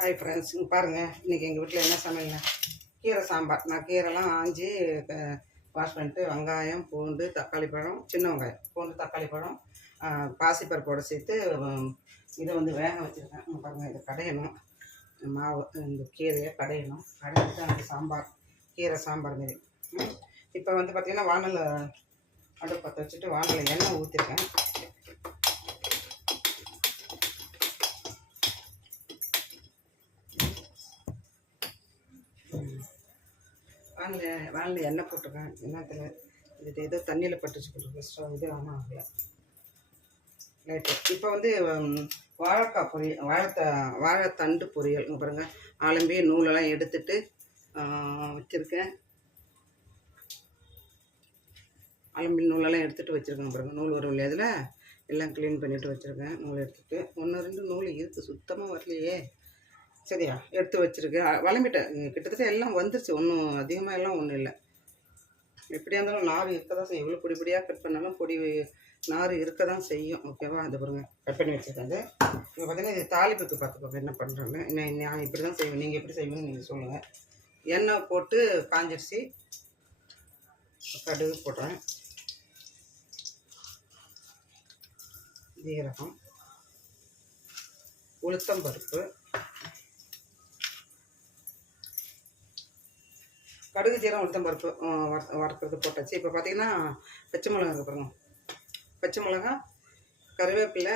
Hi friends, இங்கே பாருங்கள். இன்றைக்கி எங்கள் வீட்டில் என்ன சமையல்னா கீரை சாம்பார். நான் கீரைலாம் ஆஞ்சி வாஷ் பண்ணிட்டு வெங்காயம், பூண்டு, தக்காளி பழம், சின்ன வெங்காயம், பூண்டு, தக்காளி பழம், பாசிப்பருப்போடு சேர்த்து இதை வந்து வேக வச்சுருக்கேன். இங்கே பாருங்கள், இதை கடையணும். மாவு இந்த கீரையை கடையணும். கடைஞ்சிட்டு அந்த சாம்பார், கீரை சாம்பார் மாரி. இப்போ வந்து பார்த்திங்கன்னா வானல் அடுப்பு பற்ற வச்சுட்டு வானலில் எண்ணெய் ஊற்றிருக்கேன். வானில் எண்ணெய் போட்டிருக்கேன். எண்ணெயில் இது ஏதோ தண்ணியில் பட்டுச்சு போட்டுருக்கேன். இது ஆனால் ஆகலை லைட்டு. இப்போ வந்து வாழைக்காய் பொரியல், வாழைத்தண்டு பொரியல். இங்கே பாருங்கள், ஆலம்பி நூலெல்லாம் எடுத்துட்டு வச்சுருக்கேன். ஆலம்பி நூலெல்லாம் எடுத்துகிட்டு வச்சுருக்கேன். பாருங்கள், நூல் வரும் இல்லையா, அதில் எல்லாம் க்ளீன் பண்ணிவிட்டு வச்சுருக்கேன். நூல் எடுத்துகிட்டு 1-2 நூல் இருக்குது, சுத்தமாக வரலையே. சரியா, எடுத்து வச்சுருக்கேன். வளம்பிட்டேன், கிட்டத்தட்ட எல்லாம் வந்துருச்சு. ஒன்றும் அதிகமாக எல்லாம் ஒன்றும் இல்லை. எப்படியா இருந்தாலும் நார் இருக்க தான் செய்யும். எவ்வளோ பொடியாக கட் பண்ணாலும் நார் இருக்க தான் செய்யும். ஓகேவா? அது பாருங்கள், கட் பண்ணி வச்சுருக்காது. இப்போ பார்த்தீங்கன்னா இது தாளிப்புக்கு பார்த்துக்கோங்க என்ன பண்ணுறேன்னு. நான் இப்படி தான் செய்வேன். நீங்கள் எப்படி செய்வீங்கன்னு நீங்கள் சொல்லுங்கள். எண்ணெய் போட்டு காஞ்சிடுச்சு. கடுகு போடுறேன், ஜீரகம், உளுத்தம் பருப்பு, கடுகு, ஜீரகம், உளுத்தம் பருப்பு வறுக்கிறது போட்டாச்சு. இப்போ பார்த்தீங்கன்னா பச்சை மிளகா இருக்கு பாருங்க. பச்சை மிளகா, கருவேப்பிலை,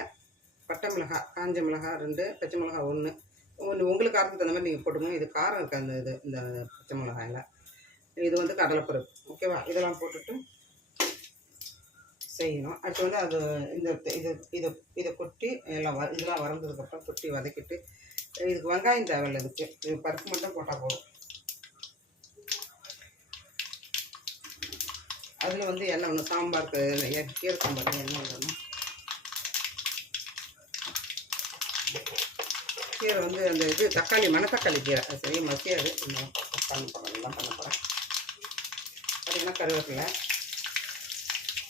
பட்டை மிளகாய், காஞ்ச மிளகாய் 2, பச்சை மிளகாய் 1. உங்களுக்கு காரத்துக்கு தகுந்த மாதிரி நீங்கள் போட்டுங்க. இது காரம் இருக்குது அந்த இந்த பச்சை மிளகாயில். இது வந்து கடலைப்பருப்பு. ஓகேவா? இதெல்லாம் போட்டுட்டு செய்யணும். அடுத்து வந்து அது இதை கொட்டி எல்லாம் இதெல்லாம் வறந்ததுக்கப்புறம் கொட்டி வதக்கிட்டு, இதுக்கு வெங்காயம் தேவையில்லை. இது பருப்பு மட்டும் போட்டால் போதும். அதில் வந்து எண்ணெய் ஒன்று சாம்பாருக்கு, கீரை சாம்பாருக்கு எண்ணெய் விடணும். கீரை வந்து அந்த தக்காளி, மணத்தக்காளி கீரை, அது சரியாக மசியாது. எல்லாம் பண்ண போகிறேன். பார்த்திங்கன்னா கருவேப்பிலை,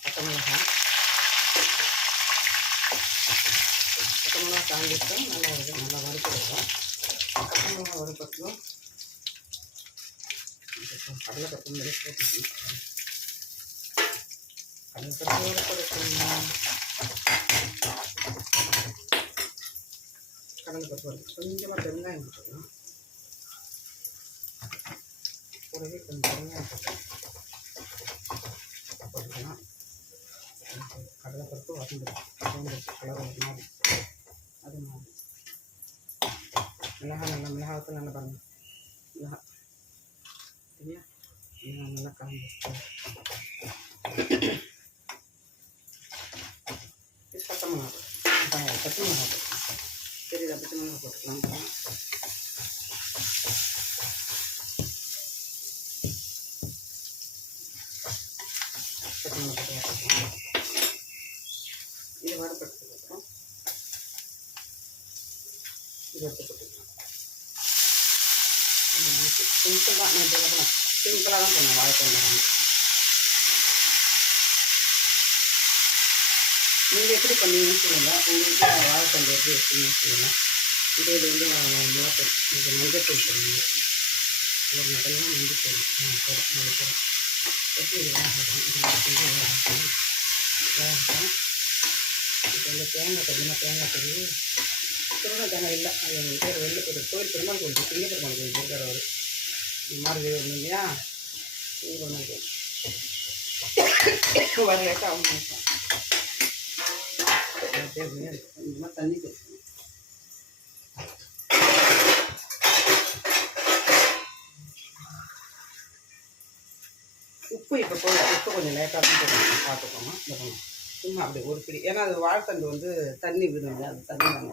பச்சை மிளகாய் காஞ்சிட்டு நல்லா இருக்கும். நல்லா வறுத்துருக்கோம். பச்சை மிளகாய் வறுப்பதும் கடலை பருப்பு மாதிரி போட்டு கடலைப்பருப்போடு கொடுக்கணும். கடலைப்பருப்பு கொஞ்சமாக பெருங்காயம் போட்டுக்கலாம். கூடவே கொஞ்சம் பெருங்காயம் போட்டுக்கலாம். கடலைப்பருப்பு வறந்துடும் கலர் மாதிரி. அது மாதிரி மிளகாய்க்கு நல்லா பாருங்கள். மிளகாய் சரியா, நல்லா காஞ்சி பச்சை மிளகாய் தெரியுதா? பச்சை மிளகாய் போட்டுக்கலாம். பச்சை மிளகாய் போட்டுக்கலாம். இது வறுப்பட்டதுக்கப்புறம் இது எடுத்து போட்டுக்கலாம். சிம்பிளாக நான் இதுக்கப்புறம் சிம்பிளாக தான் பண்ணுவேன். வாழைத்தண்டு நீங்கள் எப்படி பண்ணுவீங்கன்னு சொல்லுங்கள். உங்கள் வீட்டில் வாழைத்தண்டு எப்படி வச்சுங்கன்னு சொல்லுங்கள். இது வந்து மிளகாய், இது மஞ்சத்தூள் போடுவீங்க. ஒரு நிறையா மஞ்சத்தூள் போடும். 4 போடும். எப்படி இது வேகட்டும். இப்போ இந்த தேங்காய் பார்த்தீங்கன்னா தேங்காய் பொடி திரும்ப தேங்காய் இல்லை. அது எங்கள் பேர் வெளில போய் கோயில் பெருமாள் கோயில், சிங்க பெருமாள் கோயில் இருக்கிற ஒரு மார்கழி ஒன்று இல்லையா, சிங்க பெருமாள் கோயில் வர லேட்டாக அவங்க நினைப்பேன். கொஞ்சமாக தண்ணி சேர்க்கணும். உப்பு இப்போ உப்பு கொஞ்சம் லேட்டாக தான் போடணும், பார்த்துக்கோங்க. இந்த பண்ணணும் சும்மா அப்படி ஒரு பிடி. ஏன்னா அது வாழைத்தண்டு வந்து தண்ணி விடுங்க. அது தண்ணி வாங்க.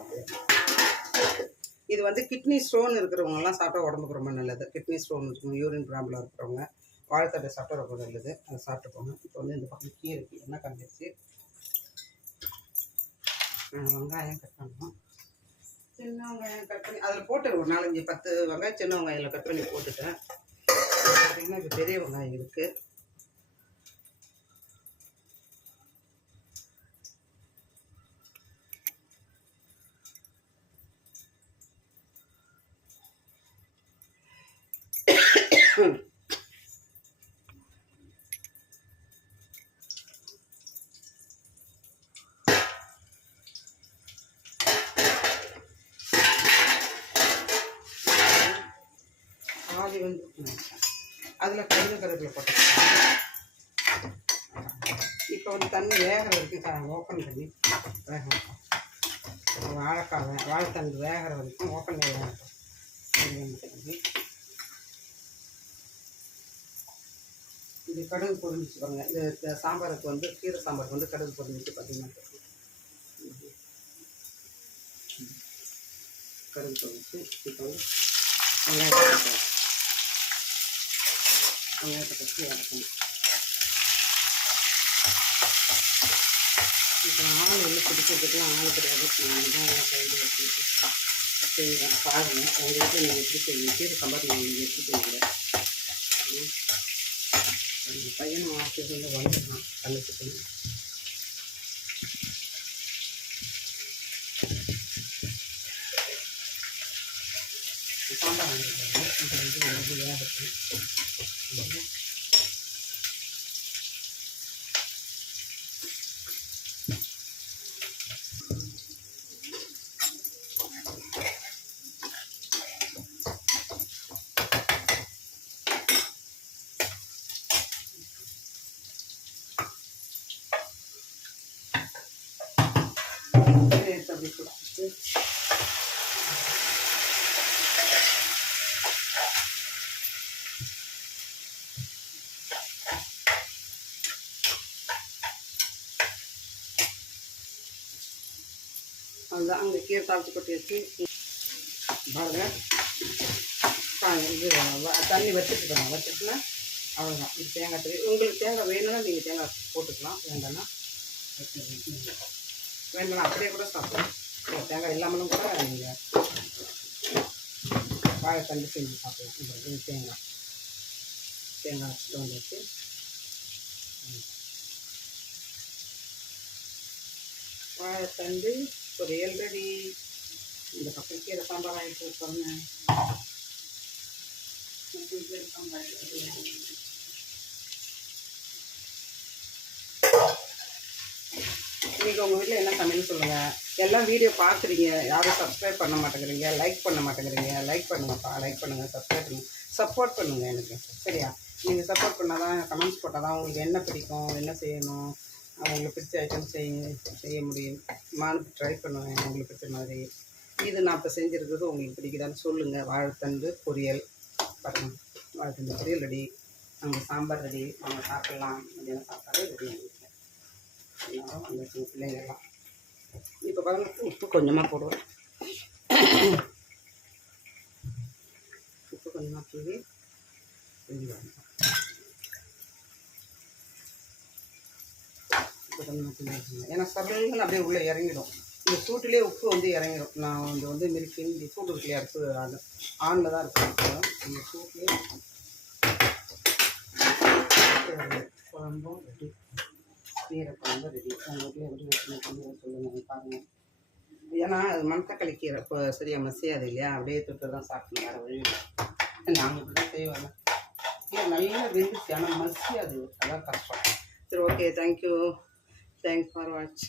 இது வந்து கிட்னி ஸ்டோன் இருக்கிறவங்கலாம் சாப்பிட்டா உடம்புக்கு ரொம்ப நல்லது. கிட்னி ஸ்டோன் இருக்கும், யூரின் ப்ராப்ளம் இருக்கிறவங்க வாழைத்தண்டை சாப்பிட்டா ரொம்ப நல்லது. அதை சாப்பிட்டுக்கோங்க. இப்போ வந்து இந்த பக்கம் கீரை என்ன காஞ்சிச்சு. வெங்காயம் கட் பண்ணணும். சின்ன வெங்காயம் கட் பண்ணி அதில் போட்டு ஒரு 4-5-10 வெங்காயம் சின்ன வெங்காயம் கட் பண்ணி போட்டுட்டேன். பார்த்திங்கன்னா இப்போ பெரிய வெங்காயம் இருக்குது. பாதி வந்து அதில் கருவேப்பிலை போட்டுக்கலாம். இப்போ வந்து தண்ணி வேகிற வரைக்கும் ஓப்பன் பண்ணி வேகணும். வாழைத்தண்டு வேகிற வரைக்கும் ஓப்பன் பண்ணி வேகட்டும். இது கடுகு பொரிஞ்சிச்சு பாருங்க. இது சாம்பாருக்கு வந்து கீரை சாம்பாருக்கு வந்து கடுகு பொரிஞ்சிச்சு பார்த்தீங்கன்னா கடுகு பொரிஞ்சிச்சு. இப்போ வந்து வெங்காயத்தை பற்றி இறக்கணும். இப்போ ஆள் வந்து பிடிக்கிறதுக்குலாம் ஆள் கிடையாது. நான் தான் எல்லாம் கையில் வச்சுட்டு செய்வேன். பாருங்கள் உங்கள் வீட்டில் நீங்கள் எப்படி செய்வீங்க, கீரை சாம்பார் நீங்கள் எப்படி செய்வீங்க. பையனும் ஆஃபீஸ்லேருந்து வந்துடலாம் கண்ணுக்கு. சாம்பார் வந்துருக்காங்க. இப்போ வந்து வேகட்டும். அப்படி கொடுத்துட்டு அதுதான் அங்கே கீரை தாளித்து கொட்டி வச்சு பாருங்க. இது தண்ணி வச்சுட்டுருக்காங்க. வச்சுட்டுனா அவ்வளோதான். இது தேங்காய் தண்ணி. உங்களுக்கு தேங்காய் வேணும்னா நீங்கள் தேங்காய் போட்டுக்கலாம். வேண்டாம்னா வேண்டாம்னா அப்படியே கூட சாப்பிடலாம். தேங்காய் இல்லாமலும் கூட நீங்கள் வாழைத்தண்டு செஞ்சு சாப்பிடலாம். இது தேங்காய் வந்துச்சு. வாழைத்தண்டு பொரியல் ரெடி. இந்த பக்கம் கீரை சாம்பார் ஆகிட்டு இருப்பாங்க. கீரை சாம்பார் இன்றைக்கி உங்கள் வீட்டில் என்ன சமையல் சொல்லுங்கள். எல்லாம் வீடியோ பார்க்குறீங்க, யாரும் சப்ஸ்கிரைப் பண்ண மாட்டேங்கிறீங்க, லைக் பண்ண மாட்டேங்கிறீங்க. லைக் பண்ணுங்கப்பா, லைக் பண்ணுங்கள், சப்ஸ்கிரைப் பண்ணுங்கள், சப்போர்ட் பண்ணுங்கள் எனக்கு. சரியா? நீங்கள் சப்போர்ட் பண்ணால் தான், கமெண்ட்ஸ் போட்டால் தான் உங்களுக்கு என்ன பிடிக்கும், என்ன செய்யணும், உங்களுக்கு பிடிச்ச ஐட்டம் செய்ய முடியும். நானும் ட்ரை பண்ணுவேன் உங்களுக்கு பிடிச்ச மாதிரி. இது நான் இப்போ செஞ்சுருக்கிறது உங்களுக்கு பிடிக்குதான்னு சொல்லுங்கள். வாழைத்தண்டு பொரியல் பாருங்கள். வாழைத்தண்டு பொரியல் ரெடி. நம்ம சாம்பார் ரெடி. நம்ம சாப்பிட்லாம். மதியானம் சாப்பாடு ரெடி. எல்லாரும் அந்த பிள்ளைங்கள்லாம் இப்போ பாருங்கள். உப்பு கொஞ்சமாக போடுவேன். உப்பு கொஞ்சமாக தூவி செஞ்சுடுவாங்க. உப்பு கொஞ்சமாக தூவி ஏன்னா சரல்கள் அப்படியே உள்ளே இறங்கிடும். இந்த சூட்டிலே உப்பு வந்து இறங்கிடும். நான் வந்து மாரி கிண்டி சூடு இருக்குல்லையா, அடுப்பு அது ஆனில் தான் இருக்கும். இந்த சூட்லேயே குழம்பும் ரெடி. கீரை குழம்பு ரெடி. உங்கள் வீட்டில் எப்படி வச்சுன்னு சொல்லுங்கள் பாருங்கள். ஏன்னா அது மணத்தக்காளி கீரை இப்போ சரியாக மசியாது இல்லையா, அப்படியே தொட்டு தான் சாப்பிடணும். வேறு வழி நாங்கள் இப்படி தான் செய்வாங்க. கீரை நல்லா வெந்துச்சு, ஆனால் மசியாது, அதான் கஷ்டம். சரி, okay, thank you. Thanks for watch.